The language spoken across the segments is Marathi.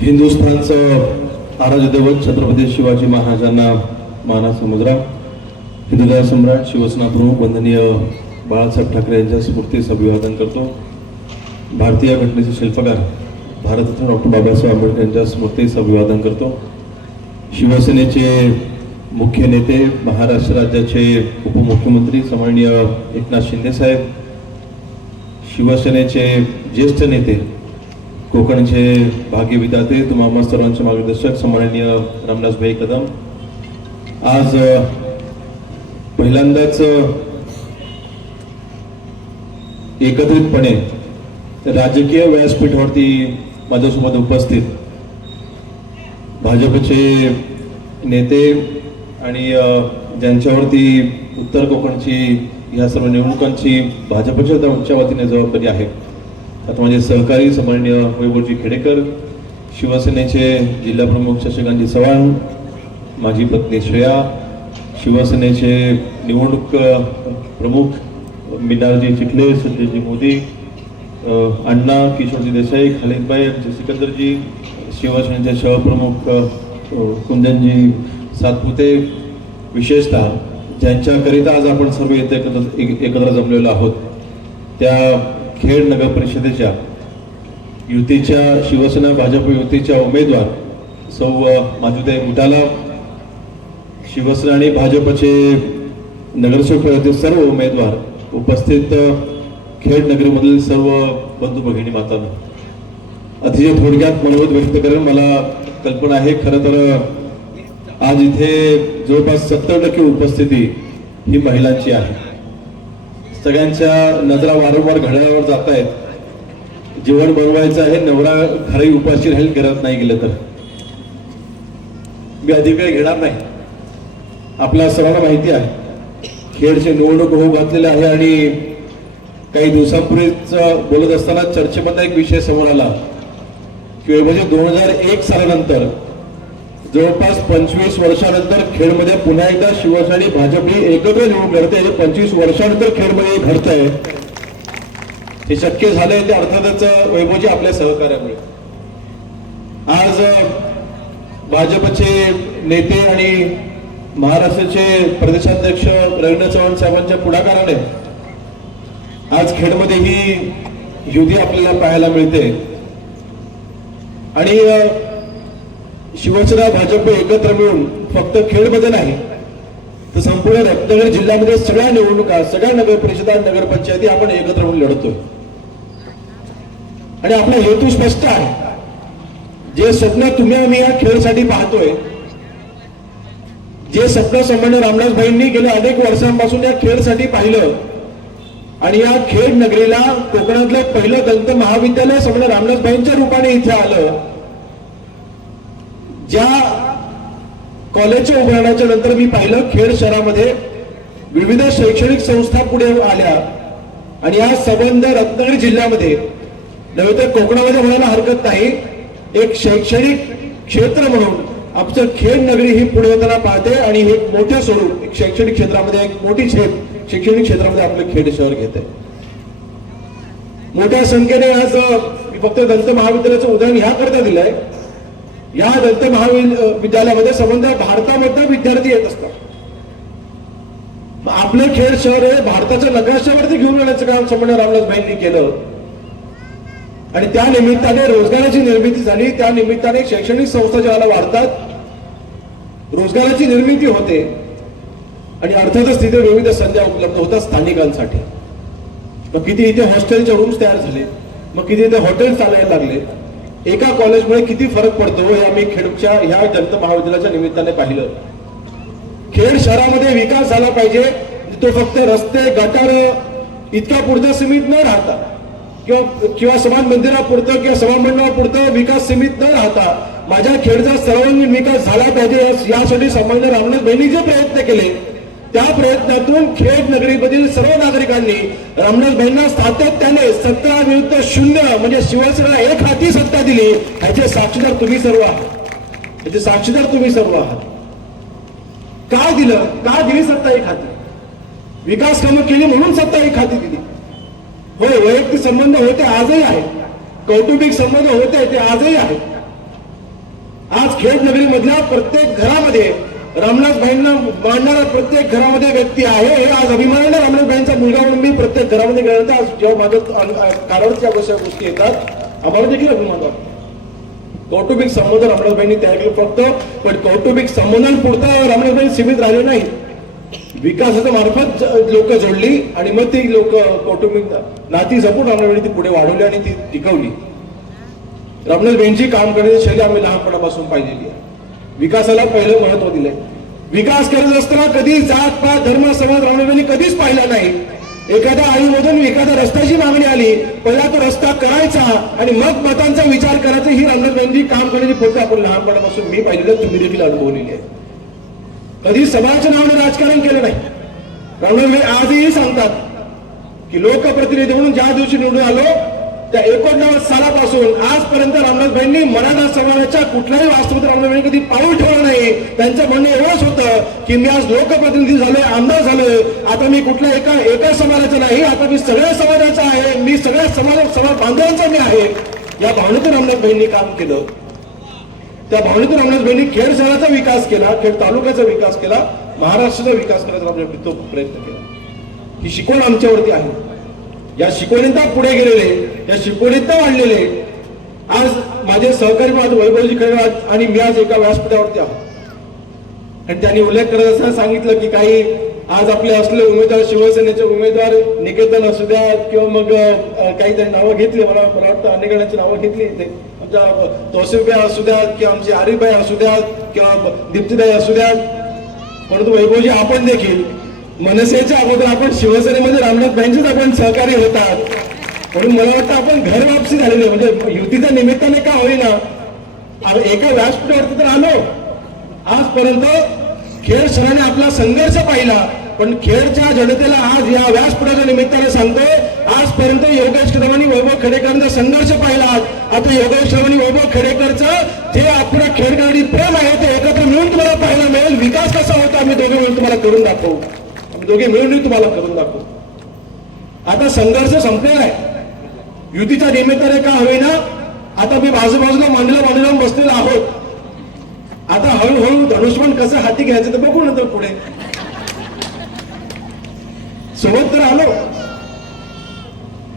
हिंदुस्थानचं आराध्य छत्रपती शिवाजी महाराजांना माना मुजरा हिंदुदय सम्राट शिवसेना प्रमुख वंदनीय बाळासाहेब ठाकरे यांच्या स्मृतीस अभिवादन करतो. भारतीय घटनेचे शिल्पकार भारतरत्न डॉक्टर बाबासाहेब आंबेडकर यांच्या स्मृतीस अभिवादन करतो. शिवसेनेचे मुख्य नेते महाराष्ट्र राज्याचे उपमुख्यमंत्री सन्माननीय एकनाथ शिंदेसाहेब शिवसेनेचे ज्येष्ठ नेते कोकणचे भाग्य विधाते तुम्हा सर्वांचे मार्गदर्शक सन्माननीय रामदासभाई कदम. आज पहिल्यांदाच एकत्रितपणे राजकीय व्यासपीठावरती माझ्यासोबत उपस्थित भाजपचे नेते आणि ज्यांच्यावरती उत्तर कोकणची या सर्व निवडणुकांची भाजपच्या वतीने जबाबदारी आहे. आता माझे सहकारी सन्माननीय वैभवजी खेडेकर शिवसेनेचे जिल्हाप्रमुख शशिकांतजी चव्हाण माझी पत्नी श्रेया शिवसेनेचे निवडणूक प्रमुख मिनारजी चिखले संजयजी मोदी अण्णा किशोरजी देसाई खालिदबाई सिकंदरजी शिवसेनेचे सहप्रमुख कुंदनजी सातपुते विशेषतः ज्यांच्याकरिता आज आपण सर्व येथे एकत्र एक- एकत्र जमलेलो आहोत. त्या खेड नगर परिषदेच्या युतीच्या शिवसेना भाजप युतीच्या उमेदवार सौ अ, माधुताई मुटाला शिवसेना आणि भाजपचे नगरसेवक पदाचे सर्व उमेदवार उपस्थित खेड नगरीमधील सर्व बंधू भगिनी मातांना. अतिशय थोडक्यात मनोगत व्यक्त करेन मला कल्पना आहे खरं तर आज इथे जवळपास सत्तर टक्के उपस्थिती ही महिलांची आहे. सगळ्यांच्या नजरा वारंवार घड्याळावर जात आहेत जेवण बनवायचं आहे नवरा घराही उपाशी राहील घरात नाही गेलं तर. मी अधिक वेळ घेणार नाही. आपल्या सर्वांना माहिती आहे. खेळचे निवडणूक होऊ घातलेले आहे आणि काही दिवसांपूर्वीच बोलत असताना चर्चेमध्ये एक विषय समोर आला. की म्हणजे दोन हजार एक सालानंतर जवळपास पंचवीस वर्षानंतर खेडमध्ये पुन्हा एकदा शिवसेना आणि भाजप ही एकत्र निवडून लढते. जे पंचवीस वर्षानंतर खेडमध्ये घडत आहे हे शक्य झालंय ते अर्थातच वैभवजी आपल्या सहकार्यामुळे. आज भाजपचे नेते आणि महाराष्ट्राचे प्रदेशाध्यक्ष रवींद्र चव्हाण साहेबांच्या पुढाकाराने आज खेडमध्ये ही युती आपल्याला पाहायला मिळते. आणि शिवसेना भाजप एकत्र मिळून फक्त खेडमध्ये नाही तर संपूर्ण रत्नागिरी जिल्ह्यामध्ये सगळ्या निवडणुका सगळ्या नगर परिषदा नगरपंचायती आपण एकत्र म्हणून लढतोय. आणि आपला हेतू स्पष्ट आहे. जे स्वप्न तुम्ही आम्ही या खेळसाठी पाहतोय जे स्वप्न संबंध रामदास भाईंनी गेल्या अनेक वर्षांपासून या खेळसाठी पाहिलं आणि या खेड नगरीला कोकणातलं पहिलं दंत महाविद्यालय संबंध रामदास भाईंच्या रूपाने इथे आलं ज्या कॉलेजच्या उभारण्याच्या नंतर मी पाहिलं खेड शहरामध्ये विविध शैक्षणिक संस्था पुढे आल्या. आणि या संबंध रत्नागिरी जिल्ह्यामध्ये नव्हे तर कोकणामध्ये म्हणायला हरकत नाही एक शैक्षणिक क्षेत्र म्हणून आमचं खेड नगरी ही पुढे येताना पाहते आणि हे मोठे स्वरूप एक शैक्षणिक क्षेत्रामध्ये एक मोठी झेप शैक्षणिक क्षेत्रामध्ये आपलं खेड शहर घेत आहे मोठ्या संख्येने आज मी फक्त दंत महाविद्यालयाचं उदाहरण ह्या करता दिलंय. या दंत महाविद्यालयामध्ये संबंध भारतामधनं विद्यार्थी येत असतात. आपले खेळ खेड शहर हे भारताच्या नकाशावरती घेऊन येण्याचं काम संबंध रामदास भाईंनी केलं. आणि त्या निमित्ताने रोजगाराची निर्मिती झाली. त्या निमित्ताने शैक्षणिक संस्था ज्याला वाढतात रोजगाराची निर्मिती होते. आणि अर्थातच तिथे विविध संध्या उपलब्ध होतात स्थानिकांसाठी. मग किती इथे हॉस्टेलचे रूम्स तयार झाले. मग किती इथे हॉटेल्स चालायला लागले. एका कॉलेजमुळे किती फरक पडतो हे आम्ही खेडच्या ह्या दंत महाविद्यालयाच्या निमित्ताने पाहिलं. खेड शहरामध्ये विकास झाला पाहिजे. तो फक्त रस्ते गटार इतका पुरता सीमित न राहता किंवा किंवा समान मंदिरापुरतं किंवा समान मंडळापुरतं विकास सीमित न राहता माझ्या खेडचा सर्वांगीण विकास झाला पाहिजे. यासाठी संबंध रामनाथ बहिणी जे प्रयत्न केले. त्या प्रयत्नातून खेड नगरीमधील सर्व नागरिकांनी रामनाथ सातत्याने सत्ता विरुद्ध शून्य म्हणजे शिवसेना एक हाती सत्ता दिली ह्याचे साक्षीदार तुम्ही सर्व आहात. ह्याचे साक्षीदार तुम्ही सर्व आहात. का दिलं? का दिली सत्ता एक हाती? विकास कामं केली म्हणून सत्ता एक हाती दिली. होय वैयक्तिक संबंध होते आजही आहेत. कौटुंबिक संबंध होते ते आजही आहेत. आज खेड नगरीमधल्या प्रत्येक घरामध्ये रामनाथ मांडणारा प्रत्येक घरामध्ये व्यक्ती आहे हे आज अभिमानाने रामनाथ मुलगा म्हणून मी प्रत्येक घरामध्ये गेल्यानंतर आज जेव्हा माझ्या कानावरच्या अशा गोष्टी येतात आम्हाला देखील अभिमान वाटतो. कौटुंबिक संबंध रामनाथभाईंनी तयार केले फक्त पण कौटुंबिक संबंधांपुरता रामनाथभाई सीमित राहिले नाही. विकासाच्या मार्फत लोक जोडली आणि मग ती लोक कौटुंबिक नाती जपून रामनाथभाईंनी ती पुढे वाढवली आणि ती टिकवली. रामनाथभाईंची काम करण्याची शैली आम्ही लहानपणापासून पाहिलेली आहे. विकासाला पहिलं महत्त्व दिलंय. विकास करत असताना कधी जात पात धर्म समाज रामनाथभाईंनी कधीच पाहिला नाही. एखाद्या आईमधून एखाद्या रस्त्याची मागणी आली पहिला तो रस्ता करायचा आणि मग मतांचा विचार करायचा ही रामनाथभाईंची काम करण्याची पद्धत आपण लहानपणापासून मी पाहिलेलं तुम्ही देखील अनुभवलेली आहे. कधी समाजाच्या नावाने राजकारण केलं नाही. रामनाथभाई आजही सांगतात की लोकप्रतिनिधी म्हणून ज्या दिवशी निवडून आलो त्या एकोणनव्वद सालापासून आजपर्यंत रामनाथभाईंनी मराठा समाजाच्या कुठल्याही वास्तवात रामनाथभाईंनी कधी पाऊल ठेवलं नाही. त्यांचं म्हणणं एवढंच होतं की मी आज लोकप्रतिनिधी झालोय आमदार झालोय. आता मी कुठल्या एका एका समाजाचा नाही आता मी सगळ्या समाजाचा आहे. मी सगळ्या समाज समाज बांधवांचा मी आहे. या भावनेतून रामनाथभाईंनी काम केलं. त्या भावनेतून रामनाथभाईंनी खेड शहराचा विकास केला खेड तालुक्याचा विकास केला महाराष्ट्राचा विकास करायचा आपल्या प्रयत्न केला. ही शिकवण आमच्यावरती आहे. या शिकवणींता पुढे गेलेले या शिकवणींता वाढलेले. आज माझे सहकारी महाराज वैभवजी खरेवाज आणि मी आज एका व्यासपीठावरती आहोत. आणि त्यांनी उल्लेख करत असताना सांगितलं की काही आज आपले असले उमेदवार शिवसेनेचे उमेदवार निकेतन असू द्या किंवा मग काही त्यांनी नावं घेतली. मला मला वाटतं अनेक जणांची नावं घेतली इथे. आमच्या तोसिफबाई असू द्यात किंवा आमची आरिफबाई असू द्यात किंवा दीप्तीबाई असू द्यात परंतु वैभवजी आपण देखील मनसेच्या अगोदर आपण शिवसेनेमध्ये म्हणजे रामनाथ भाईंचेच आपण सहकारी होतात. म्हणून मला वाटतं आपण घर वापसी झालेली आहे. म्हणजे युतीच्या निमित्ताने का होईना. अरे एका व्यासपीठावरती तर आलो. आजपर्यंत खेळ शहराने आपला संघर्ष पाहिला. पण खेळच्या जनतेला आज या व्यासपीठाच्या निमित्ताने सांगतोय आजपर्यंत योगेश कदम आणि वैभव खेडेकरांचा संघर्ष पाहिला आता योगेश कदम आणि वैभव खेडेकरचं जे आपल्या खेळकरांनी प्रेम आहे ते एकत्र मिळून तुम्हाला पाहायला मिळेल. विकास कसा होता आम्ही दोघे मिळून तुम्हाला करून दाखवू. दोघे मिळून तुम्हाला करून दाखवू. आता संघर्ष संपलेला आहे. युतीच्या निमित्ताने का होईना आता मी बाजूबाजूला मांडला मांडला बसलेलो आहोत. आता हळूहळू धनुष्यमान कसं हाती घ्यायचं तर बघू नंतर पुढे. सोबत तर आलो.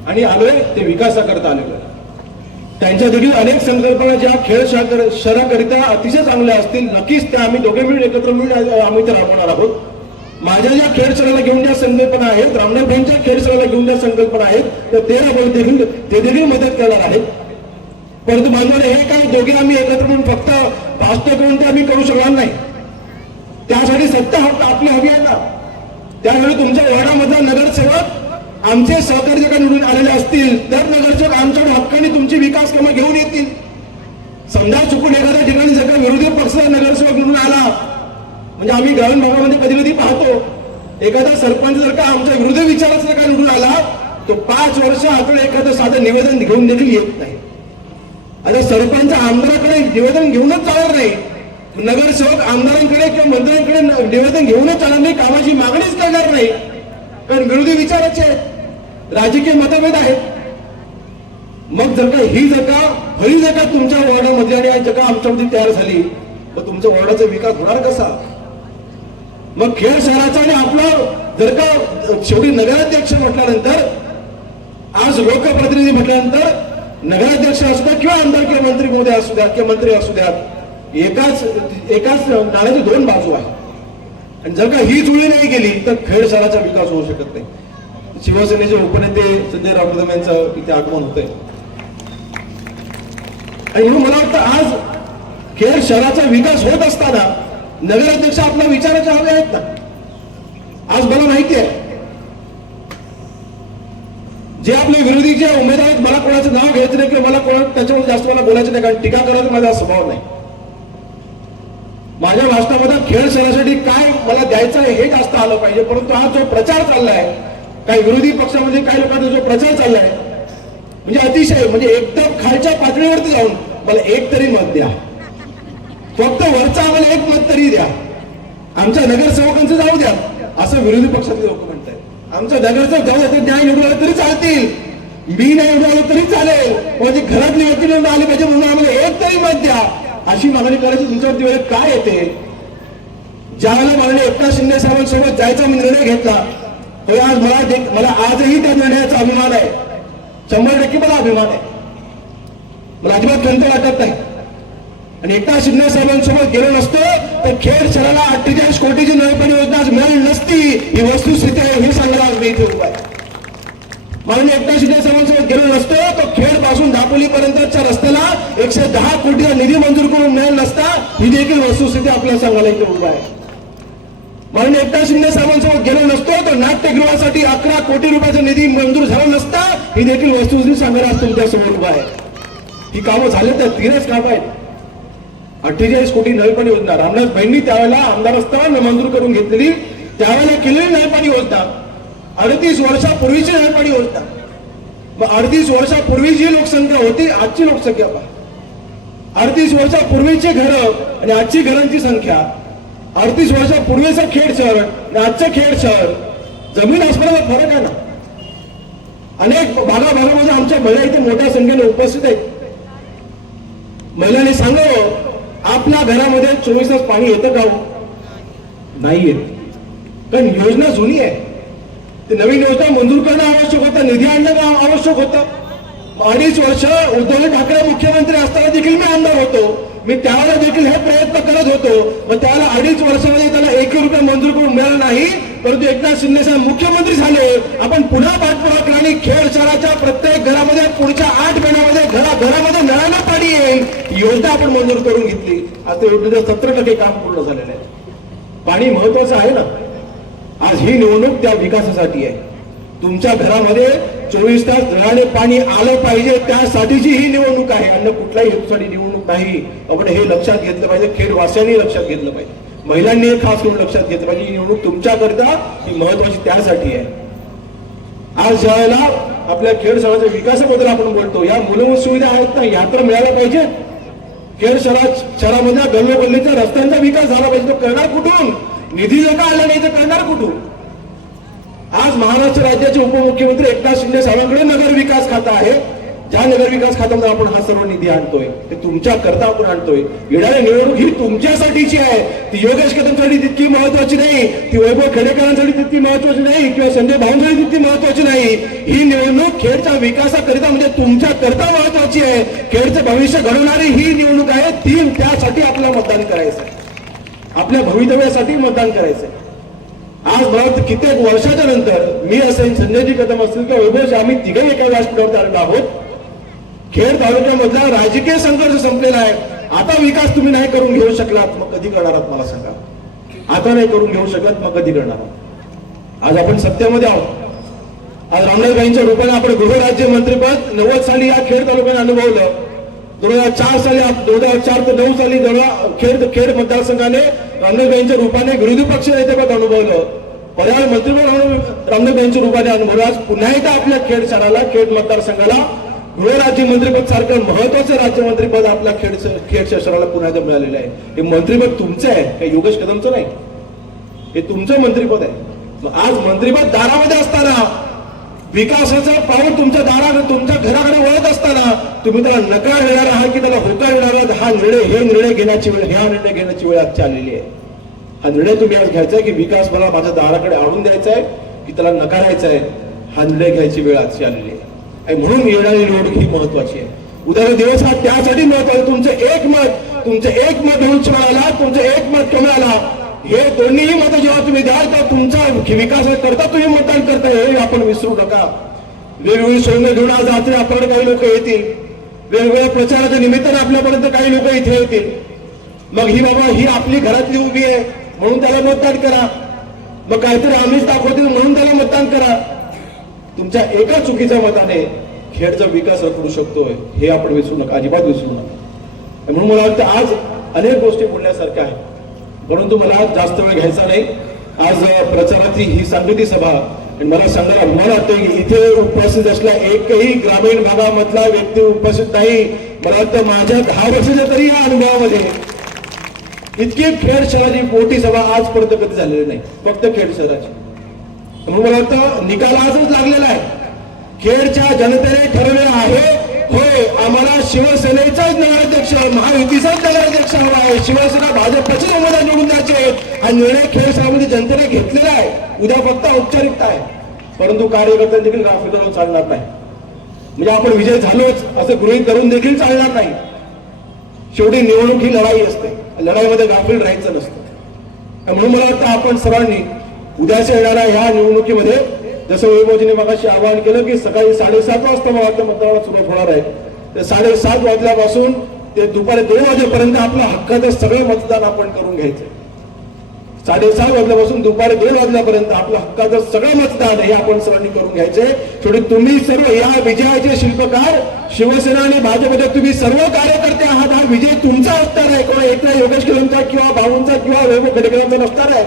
आणि आलोय ते विकासाकरता आलेलो. आहे. त्यांच्या देखील अनेक संकल्पना ज्या खेळ शहराकरिता अतिशय चांगल्या असतील. नक्कीच त्या आम्ही दोघे मिळून एकत्र मिळून आम्ही तर राबवणार आहोत. माझ्या ज्या खेळ घेऊन ज्या संकल्पना आहेत रामनाथ भाईंच्या खेळ घेऊन ज्या संकल्पना आहेत तर ते राबवून देखील ते देखील मदत करणार आहेत. परंतु बांधवाने हे काय दोघे आम्ही एकत्र म्हणून फक्त भाषण करून ते आम्ही करू शकणार नाही. त्यासाठी सत्ता हक्क आपली हवी आहे ना. त्यावेळी तुमच्या वार्डामधला नगरसेवक आमचे सहकारी जर निवडून आलेले असतील तर नगरसेवक आमच्याकडे हक्काने तुमची विकास कामं घेऊन येतील. समजा चुकून एखाद्या ठिकाणी जर का विरोधी पक्ष नगरसेवक निवडून आला म्हणजे आम्ही ग्रामीण भागामध्ये कधी कधी पाहतो एखादा सरपंच जर का आमच्या विरुद्ध विचाराचा जर का निवडून आला तो पाच वर्ष आपल्याला एखादं साधं निवेदन घेऊन देखील येत नाही. आता सरपंच आमदाराकडे निवेदन घेऊनच चालणार नाही. नगरसेवक आमदारांकडे किंवा मंत्र्यांकडे निवेदन घेऊनच चालणार नाही कामाची मागणीच करणार नाही. कारण विरोधी विचाराचे आहेत राजकीय मतभेद आहेत. मग जर का ही जर का फळी जर का तुमच्या वॉर्डामध्ये आणि जर का आमच्यामध्ये तयार झाली तर तुमच्या वॉर्डाचा विकास होणार कसा? मग खेळ शहराचा आणि आपला जर का शेवटी नगराध्यक्ष म्हटल्यानंतर आज लोकप्रतिनिधी म्हटल्यानंतर नगराध्यक्ष असू द्या किंवा आमदार किंवा मंत्री मोदय असू द्या किंवा मंत्री असू द्यात एकाच एकाच नाण्याची दोन बाजू आहे. आणि जर का ही जुळी नाही गेली तर खेळ शहराचा विकास होऊ शकत नाही. शिवसेनेचे उपनेते संजय राऊत यांचं इथे आगमन होतंय. आणि म्हणून मला वाटतं आज खेळ शहराचा विकास होत असताना नगराध्यक्ष आपल्या विचाराचे हवे आहेत ना? आज मला माहिती आहे. जे आपले विरोधी जे उमेदवार आहेत मला कोणाचं नाव घ्यायचं नाही किंवा मला कोणा त्याच्यावर जास्त मला बोलायचं नाही कारण टीका करायचा माझा स्वभाव नाही. माझ्या भाषणामध्ये खेळ शहरासाठी काय मला द्यायचं आहे हे जास्त आलं पाहिजे. परंतु हा जो प्रचार चाललाय काही विरोधी पक्षामध्ये काही लोकांचा जो प्रचार चाललाय म्हणजे अतिशय म्हणजे एकदम खालच्या पातळीवरती जाऊन मला एक तरी मत द्या. फक्त वरचा आम्हाला एक मत तरी द्या. आमच्या नगरसेवकांचं जाऊ द्या. असं विरोधी पक्षातले लोक म्हणतात आमच्या नगरसेवक जाऊ द्या न्याय निवडून आले तरी चालतील. मी नाही निवडून आलो तरी चालेल. माझी घरातली व्यक्ती निवडून आली पाहिजे म्हणून आम्हाला एक तरी मत द्या. अशी मागणी करायची तुमच्यावरती वेळ काय येते? ज्यावेळेला मागणी एकनाथ शिंदे साहेबांसोबत जायचा मी निर्णय घेतला आज मला मला आजही त्या निर्णयाचा अभिमान आहे. शंभर टक्के मला अभिमान आहे. मला अजिबात खंत वाटत नाही. आणि एकदा शिंदे साहेबांसोबत गेलो नसतो तर खेड शहराला अठ्ठेचाळीस कोटीची नळपाणी योजना आज मिळाली नसती ही वस्तुस्थिती आहे हे सांगायला आज मी इथे उभा आहे. माननीय एकनाथ शिंदे साहेबांसोबत गेलो नसतो तर खेडपासून दापोली पर्यंतच्या रस्त्याला एकशे दहा कोटीचा निधी मंजूर करून मिळेल नसता ही देखील वस्तुस्थिती आपल्याला सांगायला इथे उभा आहे. म्हणून एकदा शिंदे साहेबांसोबत गेलो नसतो तर नाट्यगृहासाठी अकरा कोटी रुपयाचा निधी मंजूर झाला नसता ही देखील वस्तुस्थिती सांगायला आज तुमच्यासमोर उभा आहे. ही कामं झाले तर तीनच कामं आहेत. अठ्ठेचाळीस कोटी नळपाणी योजना. रामदास भाईंनी त्यावेळेला आमदार असताना मंजूर करून घेतलेली त्यावेळेला केलेली नळपाणी योजना. अडतीस वर्षापूर्वीची नळपाणी योजना. मग अडतीस वर्षापूर्वी जी लोकसंख्या होती आजची लोकसंख्या पहा. अडतीस वर्षापूर्वीची घरं आणि आजची घरांची संख्या. अडतीस वर्षापूर्वीचं खेड शहर आणि आजचं खेड शहर. जमीन आसमानाचा फरक आहे ना. अनेक भागाभागामध्ये आमच्या महिला इथे मोठ्या संख्येने उपस्थित आहेत. महिलांनी सांगावं आपल्या घरामध्ये चोवीस तास पाणी येतं का हो? नाही येत. कारण योजना जुनी आहे. ते नवीन योजना मंजूर करणं आवश्यक होतं निधी आणणं आवश्यक होतं. अडीच वर्ष उद्धव ठाकरे मुख्यमंत्री असताना देखील मी आमदार होतो. मी त्यावेळेला देखील हे प्रयत्न करत होतो. मग त्याला अडीच वर्षामध्ये त्याला एक रुपये मंजूर करून मिळालं नाही. परंतु एकनाथ शिंदे साहेब मुख्यमंत्री झाले. आपण पुन्हा पाठपुरा आणि खेळ शहराच्या प्रत्येक घरामध्ये पुढच्या आठ महिन्यामध्ये घरा घरामध्ये नळाला पाणी येईल ही योजना आपण मंजूर करून घेतली. आता त्या योजनेचं टक्के काम पूर्ण झालेलं आहे. पाणी महत्वाचं आहे ना? आज ही निवडणूक त्या विकासासाठी आहे. तुमच्या घरामध्ये चोवीस तास घराने पाणी आलं पाहिजे त्यासाठीची ही निवडणूक आहे. अन्य कुठल्याही हेतूसाठी निवडणूक नाही. आपण हे लक्षात घेतलं पाहिजे. खेडवासियांनी लक्षात घेतलं पाहिजे. महिलांनी हे खास करून लक्षात घेतलं पाहिजे. ही निवडणूक तुमच्याकरता ही महत्वाची त्यासाठी आहे. आज ज्या आपल्या खेड शहराच्या विकासाबद्दल आपण बोलतो या मूलभूत सुविधा आहेत ना? यात्रा तर मिळायला पाहिजे खेड शहरात शहरामध्ये गल्लोगल्लीच्या रस्त्यांचा विकास झाला पाहिजे. तो करणार कुठून? निधी जर का आला नाही तर करणार कुठून? आज महाराष्ट्र राज्याचे उपमुख्यमंत्री एकनाथ शिंदे साहेबांकडे नगर विकास खातं आहे. ज्या नगर विकास खात्यामध्ये आपण हा सर्व निधी आणतोय ते तुमच्या करता आपण आणतोय. येणारी निवडणूक ही तुमच्यासाठीची आहे. ती योगेश कदमसाठी तितकी महत्वाची नाही ती वैभव खेडेकरांसाठी तितकी महत्वाची नाही किंवा संजय भाऊंसाठी तितकी महत्वाची नाही. ही निवडणूक खेडच्या विकासाकरिता म्हणजे तुमच्या करता महत्वाची आहे. खेडचं भविष्य घडवणारी ही निवडणूक आहे ती त्यासाठी आपल्याला मतदान करायचं आपल्या भवितव्यासाठी मतदान करायचं आज मला कित्येक वर्षाच्या नंतर मी असेल संजयजी कदम असतील किंवा वैभवजी आम्ही तिघही एका व्यासपीठावर आलेलो आहोत. खेड तालुक्यामधला राजकीय संघर्ष संपलेला आहे. आता विकास तुम्ही नाही करून घेऊ शकलात मग कधी करणार आहात मला सांगा? आता नाही करून घेऊ शकलात मग कधी करणार आहात? आज आपण सत्तेमध्ये आहोत. आज रामदासबाईंच्या रूपाने आपण गृहराज्य मंत्रीपद नव्वद साली या खेड तालुक्याने अनुभवलं. दोन हजार चार साली दोन हजार चार ते नऊ साली खेड खेड मतदारसंघाने रामदासबाईंच्या रूपाने विरोधी पक्ष नेतेपद अनुभवलं. पर्याय मंत्रीपद रामदासबाईंच्या रूपाने अनुभवलं. आज पुन्हा एकदा आपल्या खेड शहराला खेड मतदारसंघाला गृहराज्य मंत्रीपद सारखं महत्वाचं राज्यमंत्रीपद आपल्या खेड खेड शहराला पुन्हा एकदा मिळालेलं आहे. हे मंत्रीपद तुमचं आहे काही योगेश कदमचं नाही. हे तुमचं मंत्रीपद आहे. आज मंत्रीपद दारामध्ये असताना विकासाचा पाऊल तुमच्या दारा तुमच्या घराकडे वळत असताना तुम्ही त्याला नकार देणार आहात की त्याला होकार देणार आहात? हा निर्णय हे निर्णय घेण्याची वेळ हा निर्णय घेण्याची वेळ आजची आलेली आहे. हा निर्णय तुम्ही आज घ्यायचा आहे की विकास मला माझ्या दाराकडे आणून द्यायचा आहे की त्याला नकारायचा आहे? हा निर्णय घ्यायची वेळ आजची आलेली आहे. आणि म्हणून येणारी निवडणूक ही महत्वाची आहे. उद्याचा दिवस हा त्यासाठी महत्त्वाचा तुमचं एक मत तुमचं एक मत उंच मिळाला तुमचं एक मत कमी आला हे दोन्हीही मत जेव्हा तुम्ही द्याल तर तुमचा विकास करता तुम्ही मतदान करता हे आपण विसरू नका. वेगवेगळी सैन्य घेऊन आज रात्री आपल्याकडे काही लोक येतील. वेगवेगळ्या प्रचाराच्या निमित्ताने आपल्यापर्यंत काही लोक इथे येतील. मग ही बाबा ही आपली घरातली उभी आहे. म्हणून त्याला मतदान करा. मग काहीतरी आम्हीच दाखवतील म्हणून तुमच्या एका चुकीच्या मताने खेडचा विकास रखडू शकतोय हे आपण विसरू नका अजिबात विसरू नका. म्हणून मला वाटतं आज अनेक गोष्टी बोलण्यासारख्या आहेत. परंतु मला जास्त वेळ घ्यायचा नाही. आज प्रचाराची ही संगती सभा आणि मला सांगायला अभिमान वाटतो की इथे उपस्थित असल्या एकही ग्रामीण भागामधला व्यक्ती उपस्थित नाही. मला वाटतं माझ्या दहा वर्षाच्या तरी या अनुभवामध्ये इतकी खेड शहराची मोठी सभा आजपर्यंत कधी झालेली नाही. फक्त खेड शहराची. म्हणून मला वाटतं निकाल आजच लागलेला आहे. खेडच्या जनतेने ठरवलेला आहे होय आम्हाला शिवसेनेचाच नगराध्यक्ष महायुतीचाच नगराध्यक्ष हवा आहे. शिवसेना भाजपचेच उमेदवार निवडून द्यायचे. हा निर्णय खेळ सभामध्ये जनतेने घेतलेला आहे. उद्या फक्त औपचारिकता आहे. परंतु कार्यकर्त्यांनी देखील ग्राफिकल चालणार नाही. म्हणजे आपण विजय झालोच असं गृहीत करून देखील चालणार नाही. शेवटी निवडणूक ही लढाई असते. लढाईमध्ये गाफील राहायचं नसतं. म्हणून मला वाटतं आपण सर्वांनी उद्याच्या येणाऱ्या ह्या निवडणुकीमध्ये जसं वैभवजीने मगाशी आवाहन केलं की सकाळी साडेसात वाजता मला वाटतं मतदानाला सुरुवात होणार आहे. तर साडेसात वाजल्यापासून ते दुपारी दोन वाजेपर्यंत आपलं हक्काचं सगळं मतदान आपण करून घ्यायचं साडेसात वाजल्यापासून दुपारी दोन वाजल्यापर्यंत आपलं हक्काचं सगळं मतदान हे आपण सर्वांनी करून घ्यायचंय शेवटी तुम्ही सर्व या विजयाचे शिल्पकार शिवसेना आणि भाजपचे तुम्ही सर्व कार्यकर्ते आहात. हा विजय तुमचा असणार आहे. कोणा एकला योगेश किरणचा किंवा भाऊंचा किंवा वैभव खेडेकरांचा नसणार आहे.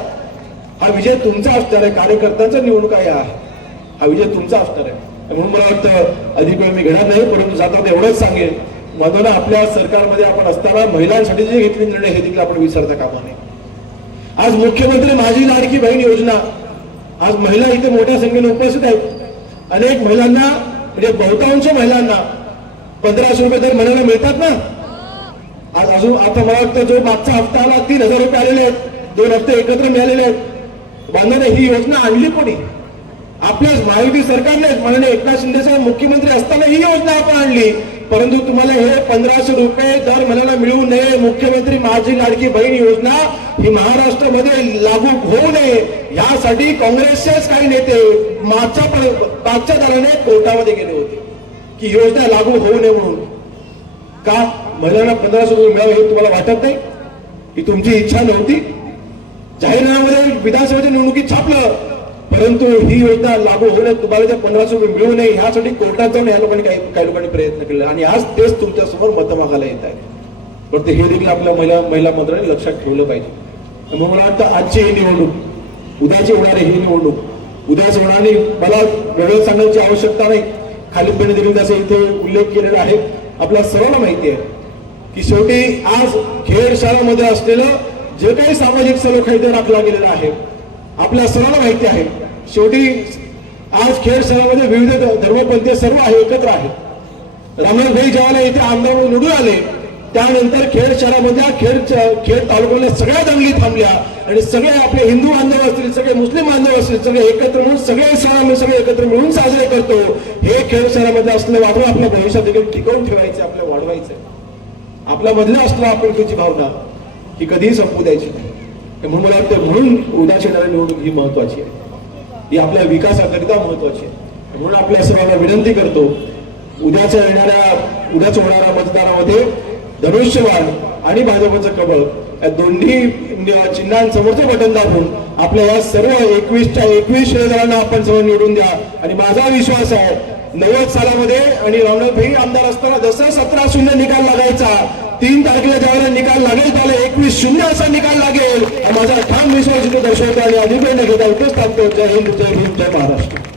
हा विजय तुमचा असणार आहे. कार्यकर्त्यांचा निवडणूक आहे हा. विजय तुमचा असणार आहे. म्हणून मला वाटतं अधिक वेळ मी घेणार नाही परंतु जातात एवढंच सांगेन. म्हणून आपल्या सरकारमध्ये आपण असताना महिलांसाठी जे घेतले निर्णय हे देखील आपण विसरता कामा नये. आज मुख्यमंत्री माझी लाडकी बहीण योजना. आज महिला इथे मोठ्या संख्येने उपस्थित आहेत. अनेक महिलांना म्हणजे बहुतांश महिलांना पंधराशे रुपये दर महिन्याला मिळतात ना? आज अजून आता मला वाटतं जो मागचा हप्ता आला तीन हजार रुपये आलेले आहेत. दोन हप्ते एकत्र मिळालेले आहेत. बांधवाने ही योजना आणली कोणी? आपल्याच महायुती सरकारने माननीय एकनाथ शिंदे साहेब मुख्यमंत्री असताना ही योजना आपण आणली. परंतु तुम्हाला हे पंधराशे रुपये दर महिन्याला मिळू नये मुख्यमंत्री माझी लाडकी बहीण योजना ही महाराष्ट्रामध्ये लागू होऊ नये. यासाठी काँग्रेसचेच काही नेते मागच्या मागच्या दाराने कोर्टामध्ये गेले होते की योजना लागू होऊ नये म्हणून. का? महिलांना पंधराशे रुपये मिळावे हे तुम्हाला वाटत नाही? ही तुमची इच्छा नव्हती? जाहीरनाम्यामध्ये विधानसभेच्या निवडणुकीत छापलं. परंतु ही योजना लागू होण्यात तुम्हाला त्या पंधराशे रुपये मिळू नये. ह्यासाठी कोर्टात जाऊन या लोकांनी काही काही लोकांनी प्रयत्न केले. आणि आज तेच तुमच्यासमोर मतं मागायला येत आहे. पण ते हे देखील आपल्या महिला महिला मंत्र्यांनी लक्षात ठेवलं पाहिजे. त्यामुळे मला वाटतं आजची ही निवडणूक उद्याची होणारी ही निवडणूक उद्याच होणारी मला वेगळं सांगण्याची आवश्यकता नाही. खालीलपणे देखील त्याचा इथे उल्लेख केलेला आहे. आपल्या सर्वांना माहिती आहे की शेवटी आज खेड शाळेमध्ये असलेलं जे काही सामाजिक सलोखा राखला गेलेला आहे आपल्या सर्वांना माहिती आहे. शेवटी आज खेड शहरामध्ये विविध धर्मपंथीय सर्व आहे एकत्र आहेत रामनाथभाई जेव्हा इथे आमदार निवडून आले त्यानंतर खेड शहरामधल्या खेड खेड तालुक्यातल्या सगळ्या दंगली थांबल्या आणि सगळे आपले हिंदू बांधव असतील सगळे मुस्लिम बांधव असतील सगळे एकत्र मिळून सगळे सण आम्ही सगळे एकत्र मिळून साजरे करतो. हे खेड शहरामध्ये असलेलं वाढवून आपल्या भविष्यात देखील टिकवून ठेवायचे आपल्या वाढवायचे आपल्या मधल्या असलेला आपुलकीची भावना ही कधीही संपू द्यायची नाही. म्हणून मला वाटतं म्हणून उद्याची येणारी निवडणूक ही महत्वाची आहे. ही आपल्या विकासाकरिता महत्वाची आहे. म्हणून आपल्या सर्वांना विनंती करतो उद्याच्या येणाऱ्या उद्याच होणाऱ्या मतदानामध्ये धनुष्यबाण आणि भाजपचं कबळ या दोन्ही चिन्हांसमोरचं बटन दाबून आपल्या या सर्व एकवीसच्या एकवीस शिलेदारांना आपण सर्व निवडून द्या. आणि माझा विश्वास आहे नव्वद सालामध्ये आणि रामनाथ भाई आमदार असताना जसा सतरा शून्य निकाल लागायचा. तीन तारखेला ज्यावेळेला निकाल लागेल त्याला एकवीस शून्य असा निकाल लागेल. माझा ठाम विश्वास दर्शवतो आणि अधिक घेता उपस्थापतो जय हिंद जय हिंद जय महाराष्ट्र.